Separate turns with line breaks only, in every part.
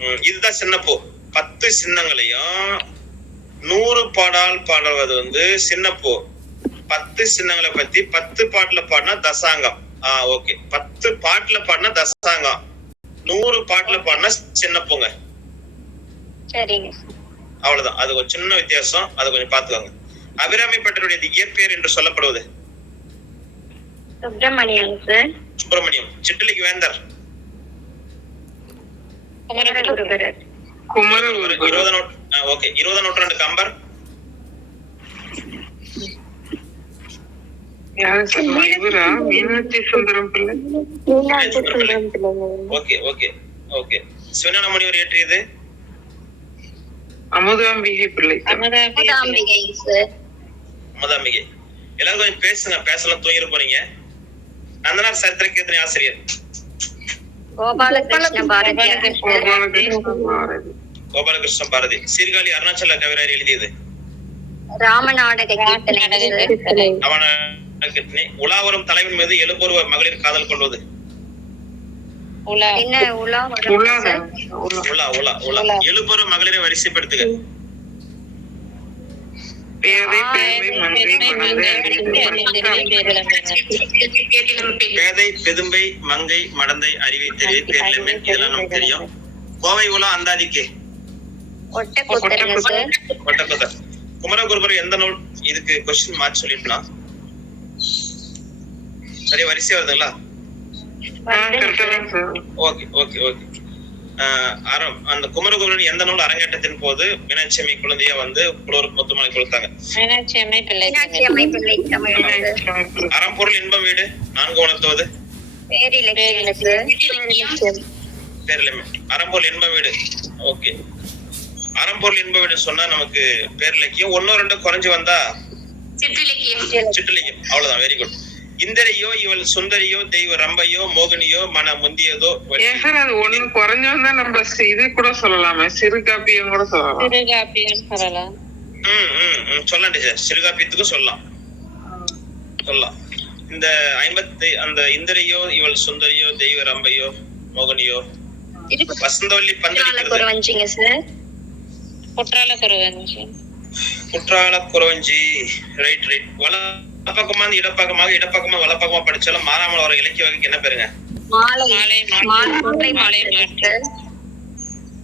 இதுதான் சின்னப்பூ. பத்து சின்னங்களையும் நூறு பாடால் பாடுவது வந்து சின்னப்பூ. பத்து சின்னங்களை பத்தி பத்து பாட்டுல பாடினா தசாங்கம். ஆ ஓகே. பத்து பாட்டுல பாடினா தசாங்கம். நூறு பாட்டுல பாடினா சின்னப்பூங்க.
சரிங்க.
அவ்வளவுதான். அது ஒரு சின்ன வித்தியாசம். அதை கொஞ்சம் பாத்துக்கோங்க அபிராமி பட்டருடைய இயற்பெயர் என்று சொல்லப்படுவது?
சுப்பிரமணியம் சார்.
சுப்பிரமணியம். சிட்டலிக்கு வேந்தர்.
குமரகுருபரர்
குமர
ஒரு
ஒரு
இருபதாம் நூற்று ஓகே இருபதாம் நூற்றாண்டு கம்பர்.
மீனாட்சி சுந்தரம் பிள்ளை.
மீனாட்சி சுந்தரம் பிள்ளைங்க
ஓகே ஓகே ஓகே சிவஞான முனிவர் இயற்றியது
அமுதாம்பிகை பிள்ளை.
அமுதாம்பிகை. சார்
அமுதாம்பிகை. எல்லாரும் கொஞ்சம் பேசுங்க. பேசலாம் தூங்கிட போறீங்க நந்தனார் சரித்திர கீர்த்தனை ஆசிரியர்.
கோபாலகிருஷ்ண
பாரதி
கோபாலகிருஷ்ண பாரதி. சீர்காழி அருணாச்சல கவிரார் எழுதியது.
ராமநாடக கீர்த்தனை
கீர்த்தனை. உலாவரும் தலைவன் மீது எழுபொருவர் மகளிர் காதல் கொள்வது.
என்ன உலா வரும்?
உலா.
சார்
உலா உலா. உலா. எழுபொரு மகளிரை வரிசைப்படுத்துக.
பேதை பெருமை
பெதும்பை மங்கை மடந்தை அறிவை தெரிவி பேரிலமை இதெல்லாம் நமக்கு தெரியும். கோவை உலா அந்தாதிக்கு. ஒட்டக்குதர் குமரகுருபர் எந்த நூல் இதுக்கு கொஸ்டின் மார்க் சொல்லிருக்கலாம் சரி வரிசை வருதுங்களா? ஓகே ஓகே ஓகே அறம் அந்த குமரகுருவன் எந்த நூல் அரங்கேற்றத்தின் போது மீனாட்சி குழந்தைய வந்து புலவர் முத்துமலை கொடுத்தாங்க? அறம்பொருள் இன்பம் வீடு நான்கு பேரிலமை அறம்பொருள் இன்ப வீடு. ஓகே. அறம்பொருள் இன்ப வீடு சொன்னா நமக்கு பேரிலக்கியம். ஒன்னோ ரெண்டு குறைஞ்சு வந்தா சிற்றிலக்கியம். அவ்வளவுதான் வெரி குட் இந்திரையோ இவள் சுந்தரியோ தெய்வ ரம்பையோ மோகினியோ மன முந்தியதோ
ஏன் சார் அது ஒண்ணு குறைஞ்சோம்னா நம்ம இது கூட சொல்லலாமே. சிறு காப்பியம் கூட சொல்லலாம்.
ம், ம், ம், சொல்லலாம் டீச்சர் சிறுகாப்பியத்துக்கும் சொல்லலாம். சொல்லலாம். இந்த ஐம்பத்தி அந்த இந்திரையோ இவள் சுந்தரியோ தெய்வ ரம்பையோ மோகினியோ Vasanthavalli பந்தளிக்கிறது
sir.
Kutrala Kuravanji right right வலப்பக்கமா இருந்து இடப்பக்கமாக இடப்பக்கமா வலப்பக்கமா படிச்சாலும் மாறாமல் வர இலக்கிய வகைக்கு என்ன பேருங்க?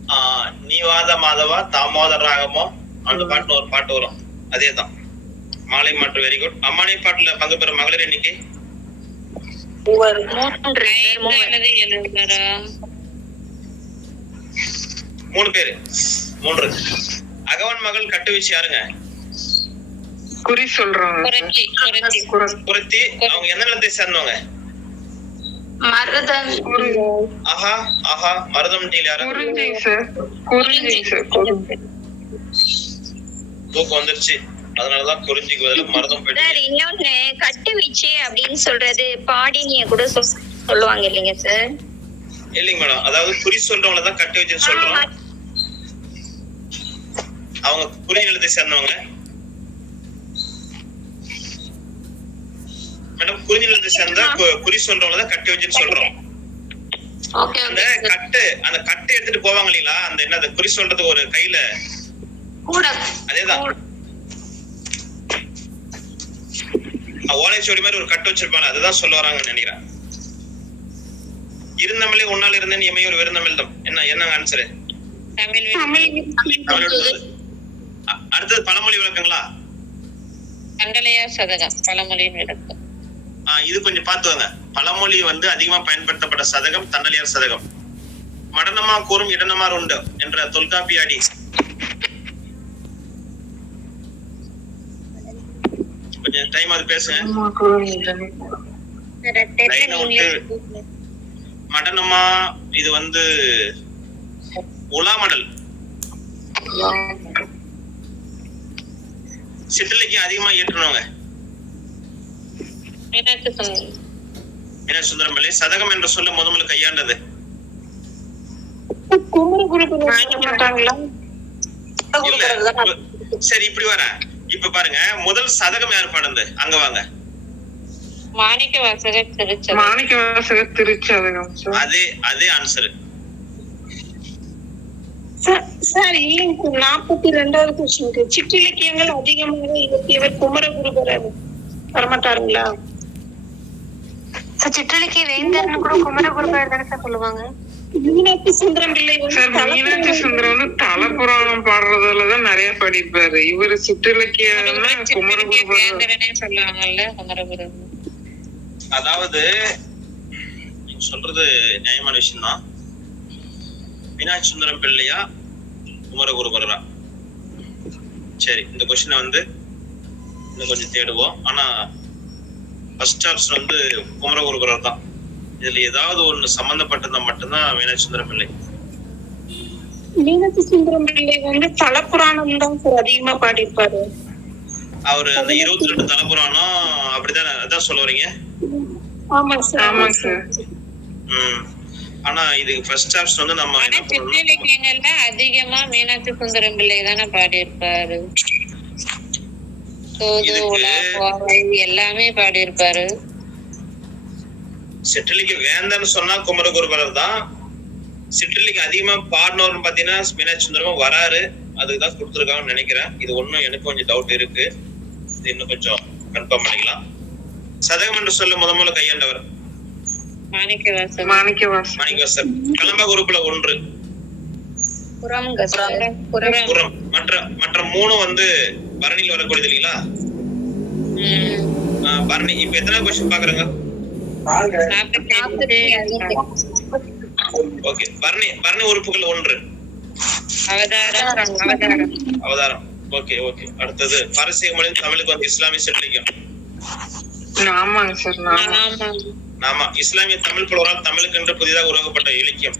ஆஹ் நீவாத மாதவா தாமோதர ராகமோ? அந்த பாட்டுல ஒரு பாட்டு வரும். அதேதான். மாலை மாற்று வெரி குட் அம்மானை பாட்டுல பங்கு பெறும் மகளிர் எண்ணிக்கை
மூவர்
மூணு பேரு. மூன்று. அகவன் மகள் கட்டுவீச்சு யாருங்க?
குறி சொல்றாங்க
குரத்தி அவங்க எந்த நிலத்தை சேர்ந்தவங்க?
மருதன்
குறி-
ஆஹா ஆஹா. மருதம் டீல் யாரு?
குறிஞ்சி சார். குறிஞ்சி சார்.
தூக்கம் வந்துருச்சு. அதனாலதான் குறிஞ்சிக்கு பதிலா மருதம்
சார்
போயிட்டு
இன்னொன்னு கட்டு வீச்சு அப்படின்னு சொல்றது பாடினிய கூட சொல்- சொல்லுவாங்க இல்லைங்க சார்?
இல்லைங்க மேடம். அதாவது குறி சொல்றவங்கள தான் கட்டு வச்சுன்னு சொல்றோம். அவங்க குறி நிலத்தை சேர்ந்தவங்க. மேடம் குறிஞ்சி நிலத்தை சேர்ந்தா கு- குறி சொல்றவங்கள தான் கட்டு வச்சுன்னு சொல்றோம்.
ஓகே
அந்த கட்டு அந்த கட்டு எடுத்துட்டு போவாங்க இல்லைங்களா? அந்த என்ன அந்த குறி சொல்றது ஒரு கையில.
கூட.
அதேதான். ஓலைச்சுவடி மாதிரி ஒரு கட்டு வச்சிருப்பாங்க. அதுதான் சொல்ல வராங்கன்னு நினைக்கிறேன். இருந்தமிழே உன்னால் இருந்தேன் எமைய ஒரு வெறுந்தமிழ்தம் என்ன என்னங்க ஆன்சரு அடுத்தது பழமொழி விளக்கங்களா?
கண்டலையார் சதகம் பழமொழியின் விளக்கம்.
இது கொஞ்சம் பார்த்துவாங்க பழமொழி வந்து அதிகமா பயன்படுத்தப்பட்ட சதகம் தன்னலியார் சதகம். மடனமா கூறும் இடனமார் உண்டு என்ற தொல்காப்பியாடி கொஞ்சம் டைம் அது பேசுங்க. மடனமா இது வந்து உலாமடல் சிற்றிலக்கியம் அதிகமா இயற்றுனவங்க
மீனாட்சி சுந்தரம்.
சதகம் என்ற சொல்ல முத முதல்ல கையாண்டது. சரி இப்படி வரேன் இப்ப பாருங்க முதல் சதகம் யார் பாடுது அங்க வாங்க.
மாணிக்க வாசகர் திருச்சதம்
மாணிக்க வாசகர் திருச்சதகம்
அதே அதே ஆன்சர்
சார் இல்லைங்க நாற்பத்தி ரெண்டாவது கொஸ்டினுக்கு சிற்றிலக்கியங்கள் அதிகமாக இயற்றியவர் குமரகுருபரர். வரமாட்டாருங்களா?
சிற்றலிக்கு வேந்தர்னு கூட குமரகுருபர் தானே சார் சொல்லுவாங்க?
மீனாட்சி சுந்தரம் பிள்ளை
மீனாட்சி சுந்தரம் வந்து தலபுராணம் பாடுறதுலதான் நிறைய படிப்பாரு இவரு சிற்றிலக்கியம்னா குமரகுருபரர்
சொல்லுவாங்கல்ல குமரகுரு
அதாவது நீங்க சொல்றது நியாயமான விஷயம் தான் மீனாட்சி சுந்தரம் பிள்ளையா குமரகுருபரரா? சரி இந்த கொஸ்டினை வந்து இன்னும் கொஞ்சம் தேடுவோம். ஆனா ஃபர்ஸ்ட் ஆப்ஷன் வந்து குமரகுருபரர் தான். இதுல ஏதாவது ஒண்ணு சம்பந்தப்பட்டிருந்தா மட்டும்தான் மீனாட்சி சுந்தரம் பிள்ளை
மீனாட்சி சுந்தரம் பிள்ளை வந்து தலப்புராணம் தான் சார் அதிகமா பாடியிருப்பாரு.
அவரு அந்த இருபத்தி ரெண்டு தலைப்புறானோ அப்படிதான் அதான் சொல்ல வரீங்க?
ஆமா சார்
ஆமாங்க சார்
ம். ஆனா இது ஃபர்ஸ்ட் ஆப்ஷன் வந்து நம்ம பண்ணணும்
சிற்றிலக்கியங்கள்ல அதிகமா மீனாட்சி சுந்தரம் பிள்ளை தானே பாடியிருப்பாரு. தூது உலா கோவை எல்லாமே பாடியிருப்பாரு.
சிற்றிலிக்கு வேந்தன்னு சொன்னா குமரகுருபரர் தான். சிற்றிலிக்கு அதிகமா பாடினவர்னு பாத்தீங்கன்னா மீனாட்சி சுந்தரமும் வராரு. அதுக்கு தான் கொடுத்துருக்காங்கன்னு நினைக்கிறேன். இது ஒண்ணும் எனக்கு கொஞ்சம் டவுட் இருக்கு. இது இன்னும் கொஞ்சம் கன்ஃபார்ம் பண்ணிக்கலாம். சதகம் என்று சொல்ல முத முதல்ல கையாண்டவர். மாணிக்கவாசர் கலம்ப குரூப்ல ஒன்று.
புறம்ங்க சார்
புறம்.
புறம். மற்ற மற்ற மூணு வந்து பரணியில் வரக்கூடியது இல்லைங்களா? பரணி இப்ப எத்தனை கொஸ்டின் பாக்குறேங்க. ஓகே. பரணி பரணி உறுப்புகள் ஒன்று.
அவதாரம். அவதாரம்.
அவதாரம். Okay okay. அடுத்தது பாரசீக மொழி தமிழுக்கு வந்து இஸ்லாமிய சிற்றிலிக்கம்
ஆமாங்க சார் ஆமா
இஸ்லாமிய தமிழ் புலவரால் தமிழுக்கு என்று புதிதாக உருவாக்கப்பட்ட இலக்கியம்.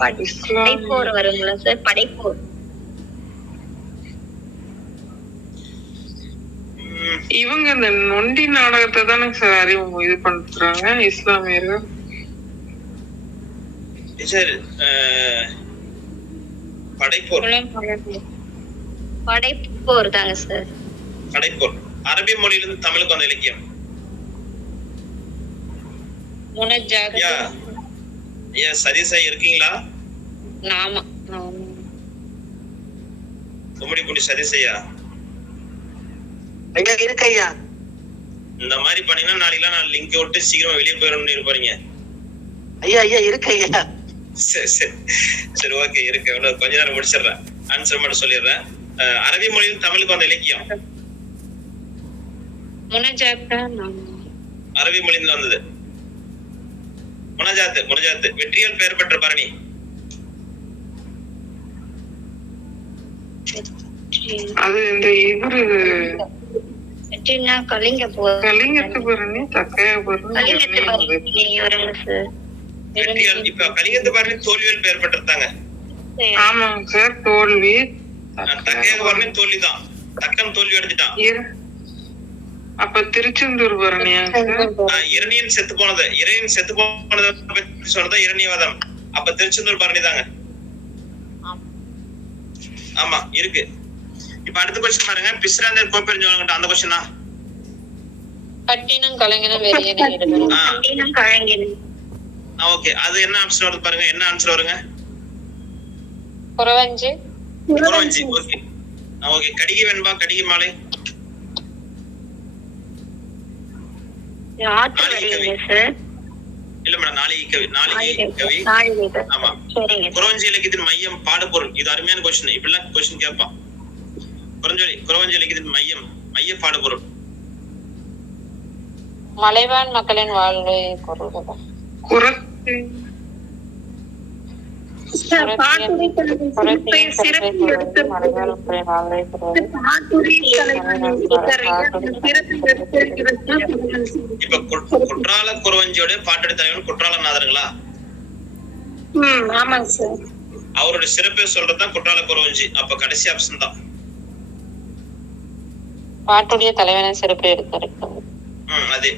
படைப்போர் வருங்களா சார்? படைப்போர்.
இவங்க இந்த நொண்டி நாடகத்தை தானே சார் அறிவு இது பண்றாங்க இஸ்லாமியர்கள்?
சரி ஆஹ், படைப்போர்.
படைப்போர் தாங்க சார்.
படைப்போர். அரபிய மொழியிலிருந்து தமிழுக்கு வந்த இலக்கியம். சதீஷா இருக்கீங்களா?
ஆமா.
கும்மிடி குண்டி சதீஷ் ஐயா
இருக்கு ஐயா
இந்த மாதிரி பண்ணீங்கன்னா நாளைக்கு நான் லிங்க் விட்டு சீக்கிரமா வெளியே போயிடணும்னு இருப்பாருங்க.
ஐயா ஐயா இருக்கு ஐயா
சரி சரி. சரி ஓகே இருக்கு இன்னும் கொஞ்ச நேரம் முடிச்சிடுறேன். ஆன்சர் மட்டும் சொல்லிடுறேன். அரபி மொழியில் தமிழுக்கு வந்த இலக்கியம்?
முனஜாத் தான் நாம.
அரபி மொழியில் வந்தது. முனஜாத்து முனஜாத்து. வெற்றியால் பெயர் பெற்ற பரணி.
அது இந்த இவரு
வெற்றினா கலிங்க போர்
கலிங்கத்து பரணி தக்கையா பரணி
கலிங்கத்து பரணி. வருங்க சார்
வெற்றியால் இப்ப கலிங்கத்து பரணி தோல்வியால் பெயர் பெற்றிருந்தாங்க.
ஆமாங்க சார் தோல்வி.
தோல்விதான். தக்கன் தோல்வி அடைஞ்சிட்டான்.
அப்ப திருச்செந்தூர்
ஆஹ் இரணியன் செத்து போனது. இரணியன் செத்து போனதை சொன்னது இரணியவாதம். அப்ப திருச்செந்தூர் பரணி தாங்க ஆமா இருக்கு. இப்ப அடுத்த கொஸ்டின் பாருங்க. பிஸ்ராந்தர் கோப்பெருஞ்சோழன் அந்த கொஸ்டின் தான்.
கட்டினம்
கழங்கினு
ஓகே அது என்ன ஆன்சர் வருது பாருங்க. என்ன ஆன்சர் வருங்க?
குறவஞ்சி.
குறவஞ்சி ஓகே ஓகே கடிகை வெண்பா கடிகை மாலை. இல்ல மேடம் நாளைக்கு கவி நாளைக்கு கவி. ஆமா. குறவஞ்சி இலக்கியத்தின் மையம் பாடுபொருள் இது அருமையான கொஸ்டின் இப்படிலாம் கொஸ்டின் கேட்பான். குறஞ்சொலி குறவஞ்சி இலக்கியத்தின் மையம் மைய பாடுபொருள்.
மலைவாழ் மக்களின் வாழ்வை
குற்றால குறவஞ்சியோட பாட்டடி தலைவன் குற்றாலநாதருங்களா அவருடைய சிறப்பை சொல்றதுதான் குற்றால குறவஞ்சி. அப்ப கடைசி ஆப்ஷன் தான்.
பாட்டுடைய தலைவனை சிறப்பு எடுத்திருக்கிறது
ம் அது.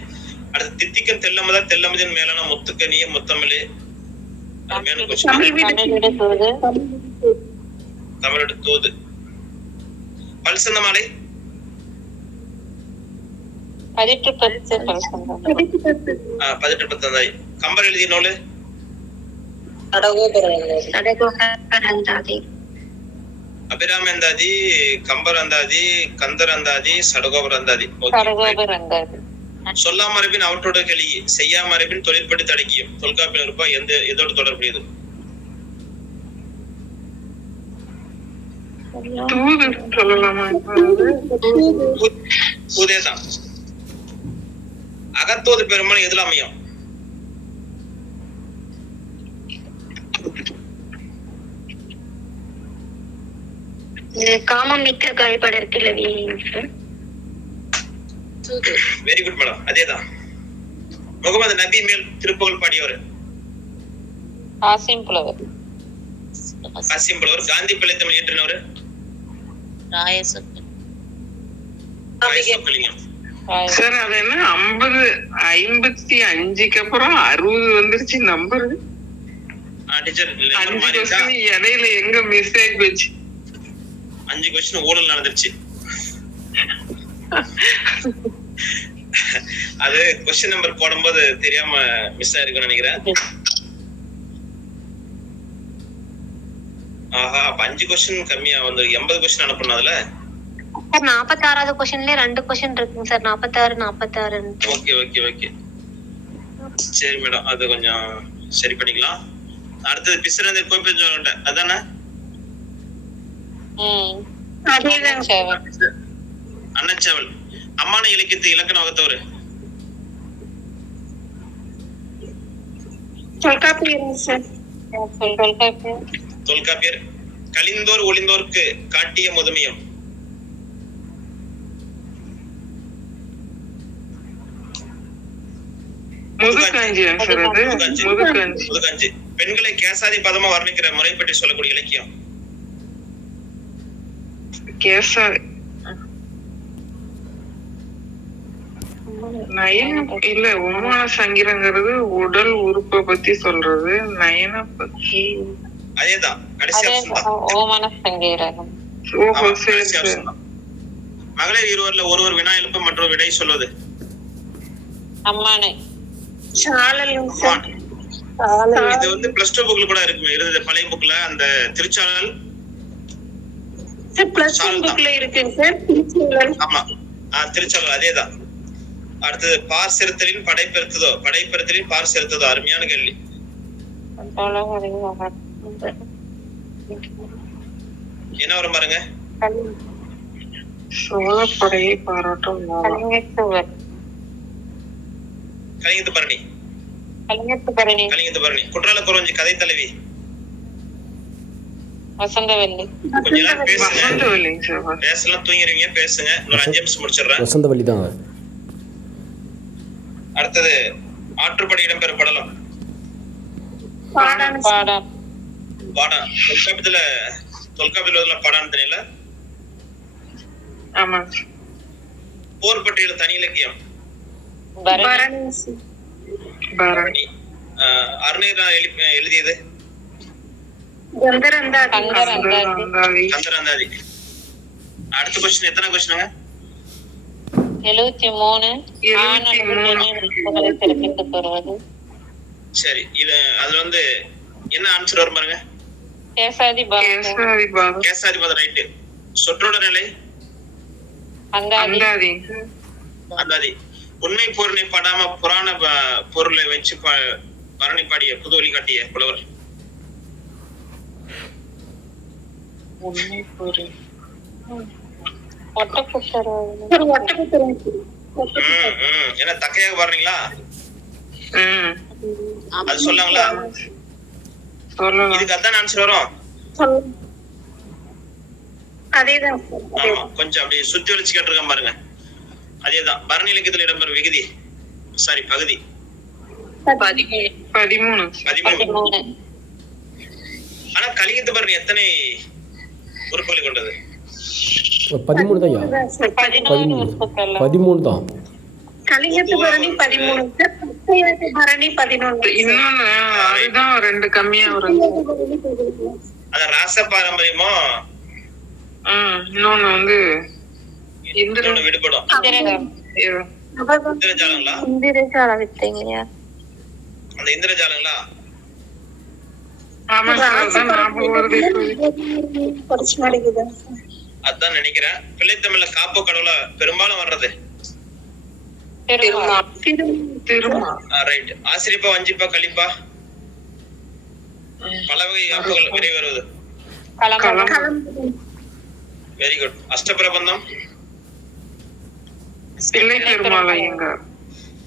அடுத்து தித்திக்கன் தெல்லமதா தெல்லமதின் மேலான முத்துக்கனிய முத்தமிழ். அருமையான கொஸ்டின்
தமிழிட தூது.
பல்சந்த மாலை.
பதிற்று பத்து
பதினெட்டு பத்தந்தாய் கம்பர் எழுதிய நூலு.
சடகோபரந்தாதி
அபிராமந்தாதி கம்பரந்தாதி கந்தரந்தாதி சடகோபரந்தாதி Okay.
சடகோபர் வந்தாரு
சொல்லாம மரபின் அவற்றோட கிளி செய்யாம மரபின் தொழிற்படி தடக்கியும் தொல்காப்பியம் இருப்பா எந்த எதோட தொடர்புடையது பூதேதான் அகத்தோது பெருமாள் எதுல அமையும்
காமம் மிக்க சார்
வெரி குட் மேடம் அதேதான். முகமது நபி மேல் திருப்புகழ் பாடியவர்.
ஆசிம் புலவர்.
காசியம் புலவர் காந்தி பிள்ளை தமிழ் இயற்றினவர்.
சார் அது என்ன? ஐம்பது ஐம்பத்தி அஞ்சுக்கு அப்புறம் அறுபது வந்துருச்சு நம்பர் இடையில எங்க மிஸ் ஆகி போச்சு?
அஞ்சு கொஸ்டின் ஊழல் நடந்துருச்சு. அது கொஸ்டின் நம்பர் போடும்போது தெரியாம மிஸ் ஆயிருக்கும்னு நினைக்கிறேன். ஆஹா அப்ப அஞ்சு கொஸ்டின் கம்மியா வந்து எண்பது கொஸ்டின் அனுப்பணும் அதுல?
சார் நாற்பத்தாறாவது கொஸ்டின்ல ரெண்டு கொஸ்டின் இருக்குங்க சார் நாற்பத்தாறு நாற்பத்தாறு
ஓகே ஓகே ஓகே சரி மேடம் அது கொஞ்சம் சரி பண்ணிக்கலாம். அடுத்தது பிசிறந்த கோப்பி அதானே? அன்னச்சவல் அம்மான இலக்கியத்து இலக்கண வகுத்தவர் தொல்காப்பியர். கலிந்தோர் ஒளிந்தோர்க்கு காட்டிய முதுமையும். பெண்களை கேசாதி பதமா வர்ணிக்கிற முறை பற்றி சொல்லக்கூடிய இலக்கியம்.
கேசா நயனம் இல்ல உமான சங்கீரங்கிறது உடல் உறுப்பை பத்தி சொல்றது நயன பத்தி
அதேதான்
ஓமான சங்கீரகம்
ஓஹோ சரி சரி.
மகளிர் இருவர்ல ஒருவர் வினா எழுப்ப மற்றொரு விடை சொல்வது.
அம்மானை.
இது வந்து பிளஸ் டூ புக்ல கூட இருக்குமே இருந்தது பழைய புக்ல அந்த திருச்சாளல்
சார் பிளஸ் ஒன் புக்ல இருக்குங்க சார் திருச்சியில்.
ஆமா. ஆஹ் திருச்சாளல் அதேதான். அடுத்தது பார் செலுத்தலின் படைப்பெருத்ததோ படைப்பெருத்தலின் பார் செலுத்ததோ அருமையான கேள்வி. என்ன வரும் பாருங்க?
சோழப்படையை பாராட்டும்
கலிங்கத்து பரணி
கலிங்கத்து பரணி
கலிங்கத்து பரணி குற்றால குறவஞ்சி கதை தலைவி.
வசந்தவல்லி.
கொஞ்ச நேரம் பேசுங்க பேசலாம் தூங்கிடுவீங்க பேசுங்க. இன்னொரு அஞ்சு நிமிஷம் முடிச்சிடுறேன்.
வசந்தவல்லி தான்.
அடுத்தது ஆற்றுப்படை இடம்பெறும் படலம்.
பாடான்
தொல்காப்பியத்துல தொல்காப்பியத்துல பாடான்னு தெரியல
ஆமா.
போர் பட்டியல் தனி இலக்கியம். எழு- எழுதியது
கந்தரந்தாதி
கந்தர் அந்தாதி
அந்தாதி
கந்தரந்தாதி அடுத்த கொஸ்டின் எத்தனை கொஸ்டினுங்க
எழுவத்தி மூணு
சரி இது அதுல வந்து என்ன ஆன்சர் வரும் பாருங்க?
கேசாதி பாகம்
கேசாதி பாகம்
கேசாதிபதி ரைட்டு சொற்றோட நிலை?
அந்தாதி.
உண்மை பொருளை பாடாம புராண பொருளை வச்சு பரணி பாடிய புது வழி காட்டிய புலவர். ம். என்ன தக்கையாக அது சொல்லாங்களா? இதுக்கு அதான் ஆன்சர் வரும். கொஞ்சம் அப்படியே சுத்தி வளைச்சு கேட்டிருக்கேன் பாருங்க. அதேதான். பரணி இலக்கியத்தில் இடம்பெறும் விகுதி. சாரி பகுதி.
பதிமூணு.
ஆனா கலிங்கத்து பரணி எத்தனை உறுப்புகளை கொண்டது.
பதிமூணு தான் பதிமூணு. தான்?
கலிங்கத்து பரணி பதிமூணு. சார் பத்தையாத்து பரணி பதினொன்று
இன்னொன்னு அதுதான் ரெண்டு கம்மியா வரும்.
அத ராச பாரம்பரியமோ?
ம் இன்னொன்னு வந்து இந்திர
இன்னொன்னு விடுபடும். இந்திரஜாலங்களா?
இந்திரஜால வித்தைங்கய்யா.
அந்த இந்திரஜாலங்களா?
அதான்
நினைக்கிறேன். பிள்ளைத்தமிழ்ல காப்பு கடவுள பெரும்பாலும் வர்றது.
திருமா.
திருமா.
ரைட் ஆசிரியப்பா வஞ்சிப்பா கலிப்பா பல வகை காப்புகள் விரை வருவது வெரி குட் அஷ்டபிரபந்தம்
பிள்ளை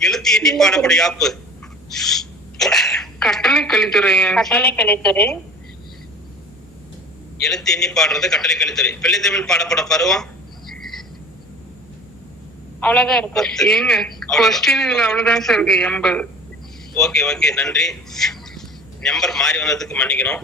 எழுத்து எண்ணி பாடக்கூடிய ஆப்பு.
கட்டளை கலித்துறை
கட்டளை கலைத்துறை
எழுத்து எண்ணி பாடுறது கட்டளை கலித்துறை பிள்ளைத்தமிழ் பாடப்பட பருவம்?
அவ்வளவுதான் இருக்கு.
ஏங்க கொஸ்டின் இதுல அவ்வளவுதான் சார் இருக்கு எண்பது.
ஓகே ஓகே நன்றி. நம்பர் மாறி வந்ததுக்கு மன்னிக்கணும்.